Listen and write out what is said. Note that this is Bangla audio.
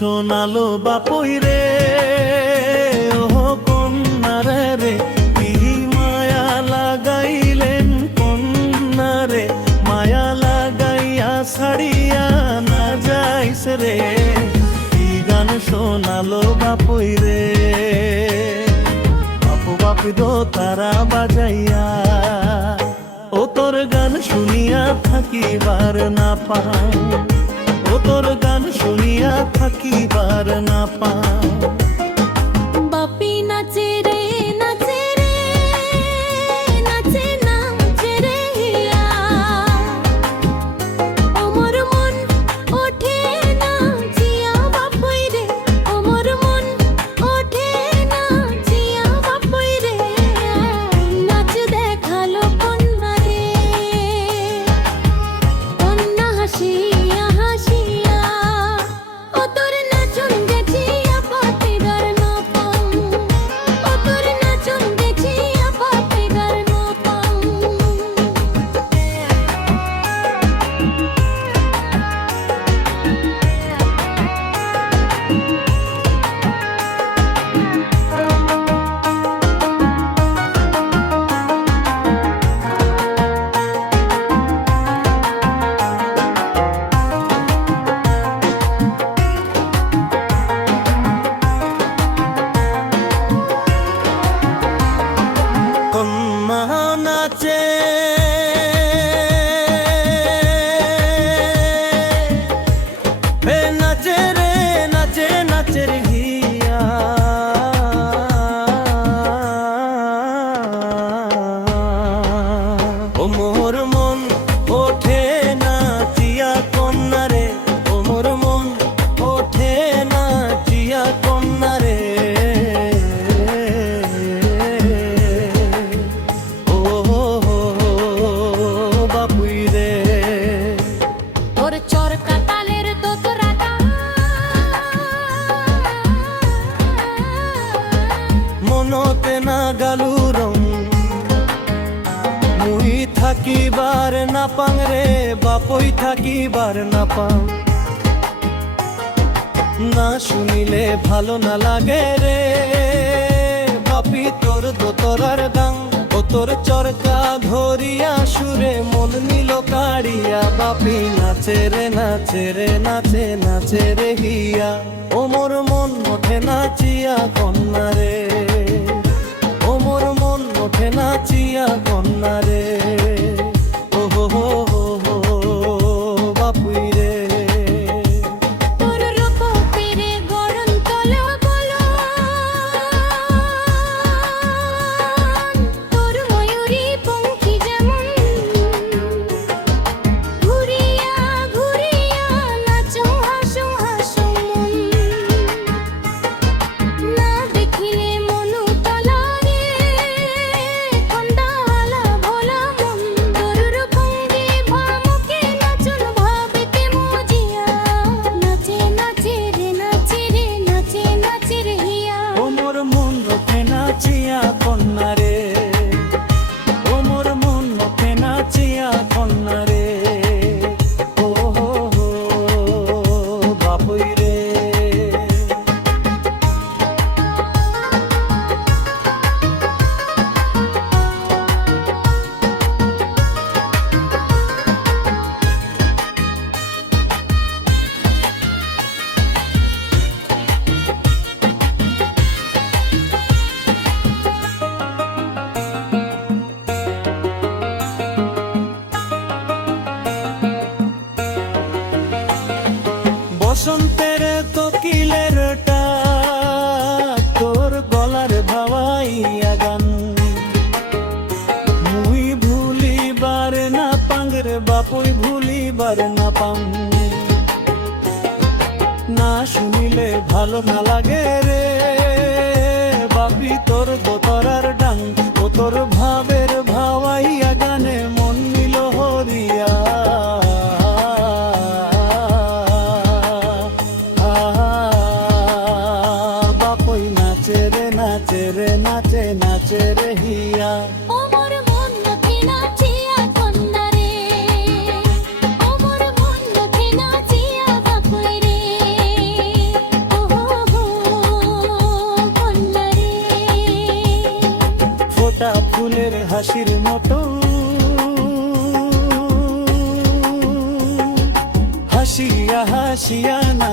শোনালো বাপই রে, ও কন্যারে রে, কি মায়া লাগাইলেন কন্যারে, মায়া লাগাইয়া ছাড়িয়া না যাইস রে, কি গান শোনালো বাপই রে। বাপু বাপি দো তারা বাজাইয়া, ও তোর গান শুনিয়া থাকিবার না পাই, ও তোর গান শুনিয়া থাকিবার না পাই। বাপি নাচে রে নাচে রে, নাচে নাচে রে হিয়া, ওমর মন ওঠে নাচিয়া বাপই রে, ওমর মন ওঠে নাচিয়া বাপই রে, নাচ দেখালো কন্যা রে, কন্যা হাসিয়া হাসিয়া, ও তোর নাচন দেখিয়া পাপিগার না পাও, ও তোর নাচন দেখিয়া পাপিগার না পাও। কন্যা নাচে হে নাচে রে, নাচে নাচে রে হিয়া, ও মোর মন ওঠে নাচিয়া কন্যা রে, ও মোর মন ওঠে নাচিয়া কন্যা রে, ও বাপুই রে। তোর চরকা তালের দোতরা গান, মনতে না গালু রং, মুই থাকিবার না পাং রে, বাপই থাকিবার না পাং, না শুনিলে ভালো না লাগে রে, বাপি তোর দোতরার গান, ও তোর চরকা ধরিয়া সুরে মন নিল কাড়িয়া, বাপি নাচে রে নাচে রে, নাচে নাচে রে হিয়া, ও মোর মন ওঠে নাচিয়া কন্যা রে, ও মোর মন ওঠে নাচিয়া কন্যা রে, ও হো হো হো হো বাপুই রে। তোর রূপপীরে গড়ন তলা গলন, তোর ময়ূরী পঙ্খী যেমন, ঘুরিয়া ঘুরিয়া নাচো হাসো হাসো মন, না দেখিলে মনু তলা রে, খন্দালা ভোলা মন, তোর ভঙ্গি ভামুকে নাচন ভাবেতে মজিয়া, নাচে নাচে রে নাচে রে, নাচে নাচে রে হিয়া। ও মোর মন ওঠে নাচিয়া কন্যা রে, ও মোর মন ওঠে নাচিয়া কন্যা রে, ও হো হো বাপুই রে। বসন্তের কোকিলের ডাক, তোর গলার ভাবাইয়া গান, মুই ভুলিবার না পাং রে, বাপুই ভুলিবার না পাং, না শুনিলে ভালো না লাগে রে, বাপি তোর দোতরার ডাং, ও তোর ভাবের ভাবাইয়া গানে মন নিল হরিয়া, বাপই নাচে রে নাচে রে, নাচে নাচে রে হিয়া, ও মোর মন ওঠে নাচিয়া কন্যা রে, ও মোর মন ওঠে নাচিয়া বাপুই রে, ফুলের হাসির মতো হাসিয়া হাসিয়া না